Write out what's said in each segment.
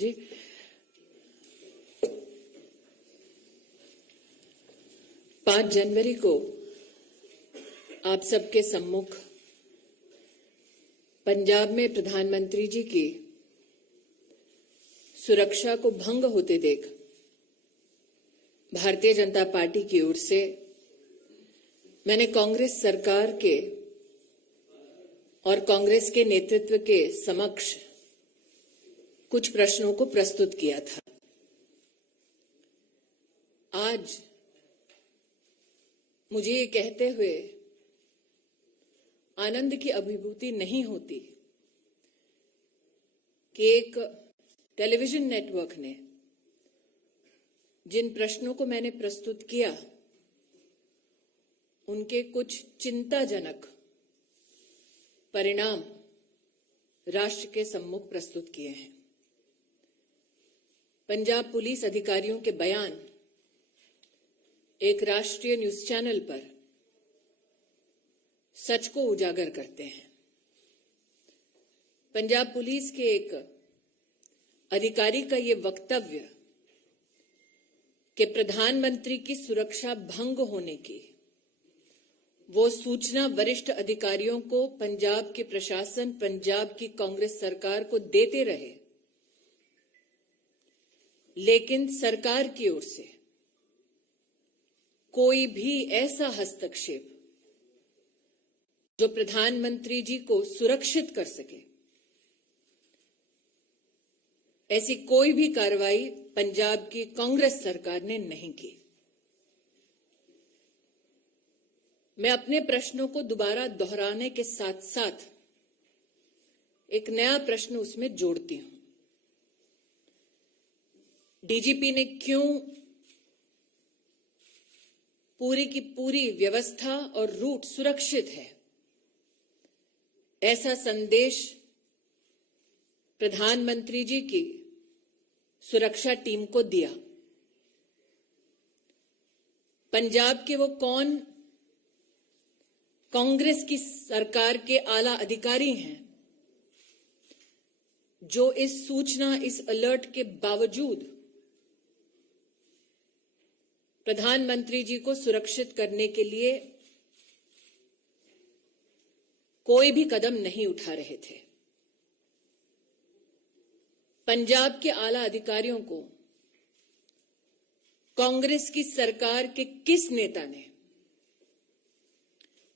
जी 5 जनवरी को आप सबके सम्मुख पंजाब में प्रधानमंत्री जी की सुरक्षा को भंग होते देख भारतीय जनता पार्टी की ओर से मैंने कांग्रेस सरकार के और कांग्रेस के नेतृत्व के समक्ष कुछ प्रश्नों को प्रस्तुत किया था। आज मुझे ये कहते हुए आनंद की अभिभूति नहीं होती कि एक टेलीविजन नेटवर्क ने जिन प्रश्नों को मैंने प्रस्तुत किया उनके कुछ चिंताजनक परिणाम राष्ट्र के सम्मुख प्रस्तुत किए हैं। पंजाब पुलिस अधिकारियों के बयान एक राष्ट्रीय न्यूज चैनल पर सच को उजागर करते हैं। पंजाब पुलिस के एक अधिकारी का ये वक्तव्य कि प्रधानमंत्री की सुरक्षा भंग होने की वो सूचना वरिष्ठ अधिकारियों को पंजाब के प्रशासन, पंजाब की कांग्रेस सरकार को देते रहे, लेकिन सरकार की ओर से कोई भी ऐसा हस्तक्षेप जो प्रधानमंत्री जी को सुरक्षित कर सके, ऐसी कोई भी कार्रवाई पंजाब की कांग्रेस सरकार ने नहीं की। मैं अपने प्रश्नों को दोबारा दोहराने के साथ साथ एक नया प्रश्न उसमें जोड़ती हूं। डीजीपी ने क्यों पूरी की पूरी व्यवस्था और रूट सुरक्षित है ऐसा संदेश प्रधानमंत्री जी की सुरक्षा टीम को दिया? पंजाब के वो कौन कांग्रेस की सरकार के आला अधिकारी हैं जो इस सूचना, इस अलर्ट के बावजूद प्रधानमंत्री जी को सुरक्षित करने के लिए कोई भी कदम नहीं उठा रहे थे? पंजाब के आला अधिकारियों को कांग्रेस की सरकार के किस नेता ने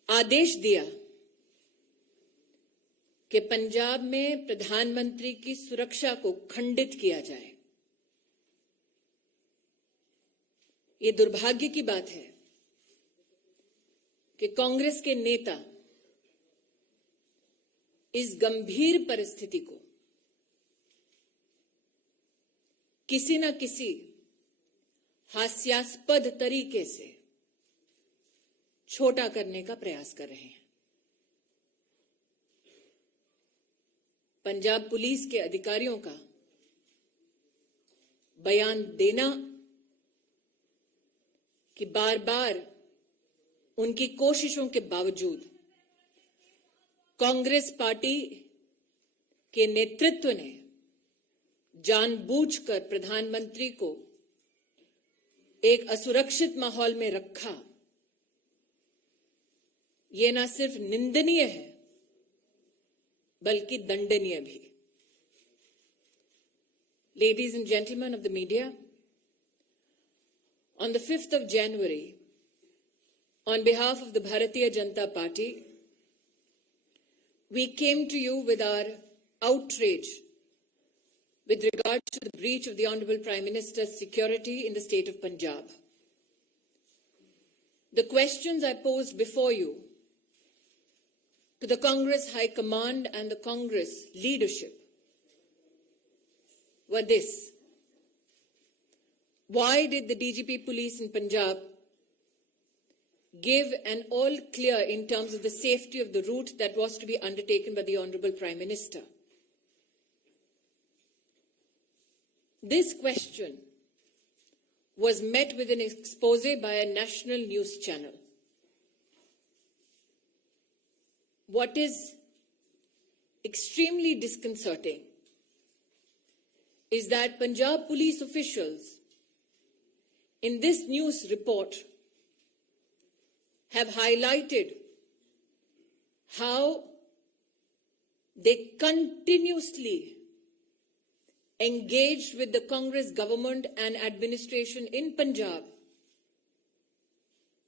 आदेश दिया कि पंजाब में प्रधानमंत्री की सुरक्षा को खंडित किया जाए? ये दुर्भाग्य की बात है कि कांग्रेस के नेता इस गंभीर परिस्थिति को किसी न किसी हास्यास्पद तरीके से छोटा करने का प्रयास कर रहे हैं। पंजाब पुलिस के अधिकारियों का बयान देना कि बार बार उनकी कोशिशों के बावजूद कांग्रेस पार्टी के नेतृत्व ने जानबूझकर प्रधानमंत्री को एक असुरक्षित माहौल में रखा, ये न सिर्फ निंदनीय है बल्कि दंडनीय भी। Ladies and gentlemen of the media, on the 5th of January, on behalf of the Bharatiya Janata Party, we came to you with our outrage with regard to the breach of the Honorable Prime Minister's security in the state of Punjab. The questions I posed before you to the Congress High Command and the Congress leadership were this: why did the DGP police in Punjab give an all clear in terms of the safety of the route that was to be undertaken by the Honorable Prime Minister? This question was met with an expose by a national news channel. What is extremely disconcerting is that Punjab police officials in this news report have highlighted how they continuously engaged with the Congress government and administration in Punjab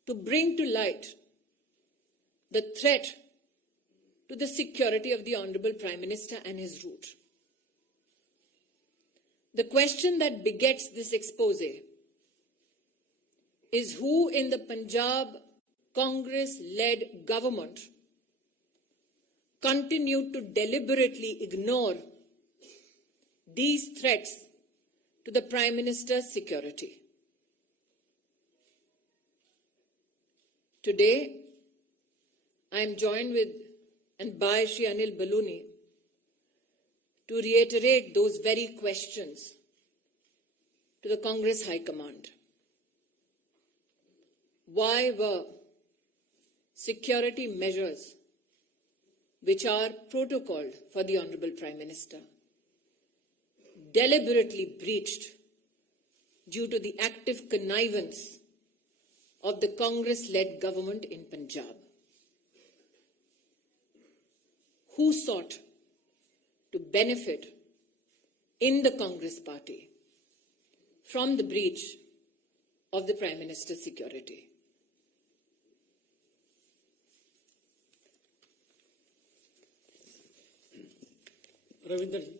to bring to light the threat to the security of the Honorable Prime Minister and his route. The question that begets this expose is who in the Punjab Congress-led government continued to deliberately ignore these threats to the Prime Minister's security. Today, I am joined with and by Shri Anil Baluni to reiterate those very questions to the Congress High Command. Why were security measures which are protocoled for the Honorable Prime Minister deliberately breached due to the active connivance of the Congress-led government in Punjab? Who sought to benefit in the Congress party from the breach of the Prime Minister's security? Ravinder जी।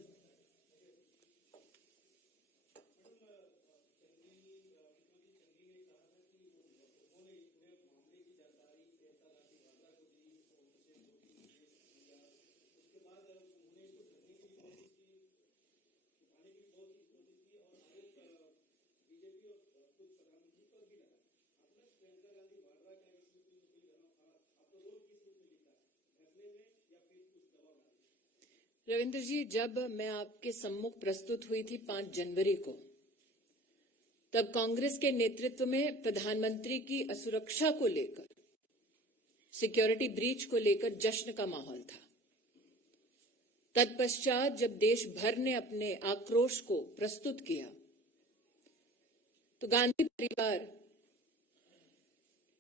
रविंद्र जी, जब मैं आपके सम्मुख प्रस्तुत हुई थी 5 जनवरी को, तब कांग्रेस के नेतृत्व में प्रधानमंत्री की असुरक्षा को लेकर, सिक्योरिटी ब्रीच को लेकर जश्न का माहौल था। तत्पश्चात जब देश भर ने अपने आक्रोश को प्रस्तुत किया, तो गांधी परिवार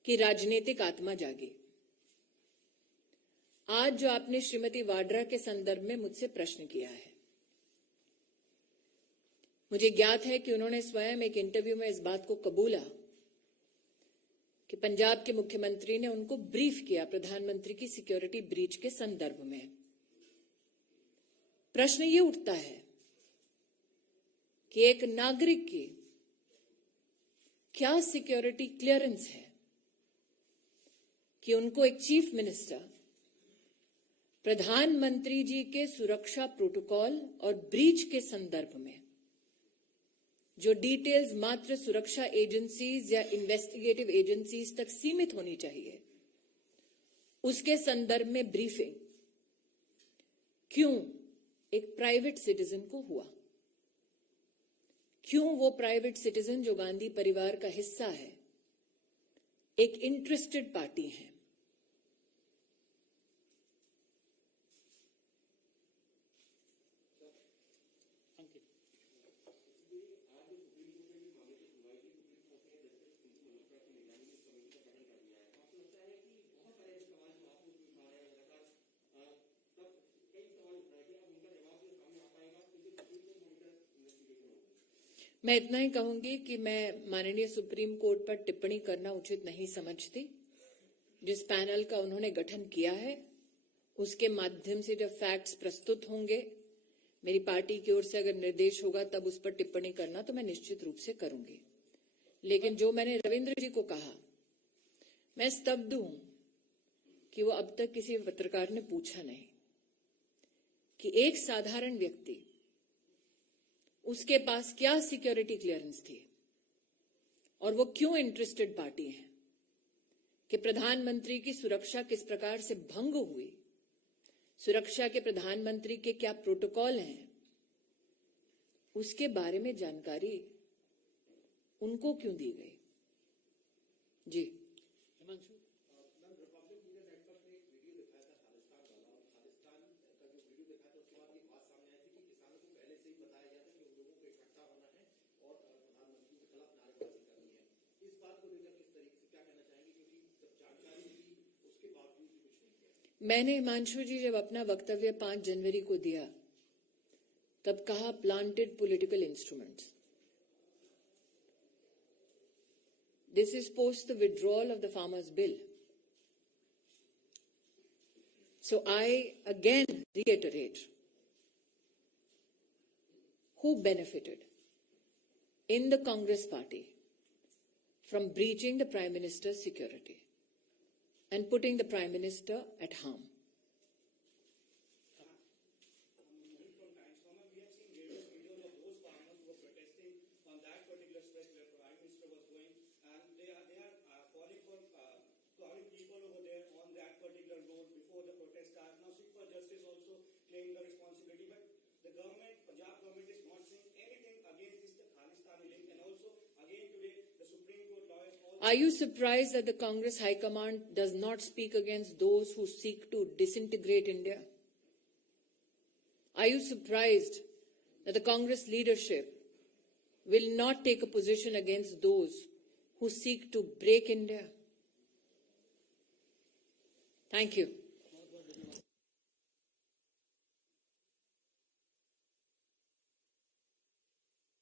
की राजनीतिक आत्मा जागी। आज जो आपने श्रीमती वाड्रा के संदर्भ में मुझसे प्रश्न किया है, मुझे ज्ञात है कि उन्होंने स्वयं एक इंटरव्यू में इस बात को कबूला कि पंजाब के मुख्यमंत्री ने उनको ब्रीफ किया प्रधानमंत्री की सिक्योरिटी ब्रीच के संदर्भ में। प्रश्न ये उठता है कि एक नागरिक की क्या सिक्योरिटी क्लियरेंस है कि उनको एक चीफ मिनिस्टर प्रधानमंत्री जी के सुरक्षा प्रोटोकॉल और ब्रीच के संदर्भ में जो डिटेल्स मात्र सुरक्षा एजेंसीज या इन्वेस्टिगेटिव एजेंसीज तक सीमित होनी चाहिए, उसके संदर्भ में ब्रीफिंग क्यों एक प्राइवेट सिटीजन को हुआ? क्यों वो प्राइवेट सिटीजन जो गांधी परिवार का हिस्सा है, एक इंटरेस्टेड पार्टी है? मैं इतना ही कहूंगी कि मैं माननीय सुप्रीम कोर्ट पर टिप्पणी करना उचित नहीं समझती। जिस पैनल का उन्होंने गठन किया है, उसके माध्यम से जब फैक्ट्स प्रस्तुत होंगे, मेरी पार्टी की ओर से अगर निर्देश होगा तब उस पर टिप्पणी करना तो मैं निश्चित रूप से करूंगी। लेकिन जो मैंने रविंद्र जी को कहा, मैं स्तब्ध हूं कि वो अब तक किसी पत्रकार ने पूछा नहीं कि एक साधारण व्यक्ति, उसके पास क्या सिक्योरिटी क्लियरेंस थी और वो क्यों इंटरेस्टेड पार्टी है कि प्रधानमंत्री की सुरक्षा किस प्रकार से भंग हुई, सुरक्षा के प्रधानमंत्री के क्या प्रोटोकॉल हैं, उसके बारे में जानकारी उनको क्यों दी गई? जी हिमांशु, खालिस्तान का जो वीडियो देखा था उसके बाद ये बात सामने आई थी कि किसानों को पहले से ही बताया गया था कि उन लोगों मैंने हिमांशु जी जब अपना वक्तव्य 5 जनवरी को दिया तब कहा planted political instruments. This is post the withdrawal of the farmers' bill. So I again reiterate, who benefited in the Congress party from breaching the Prime Minister's security and putting the Prime Minister at harm? Are you surprised that the Congress High Command does not speak against those who seek to disintegrate India? Are you surprised that the Congress leadership will not take a position against those who seek to break India? Thank you.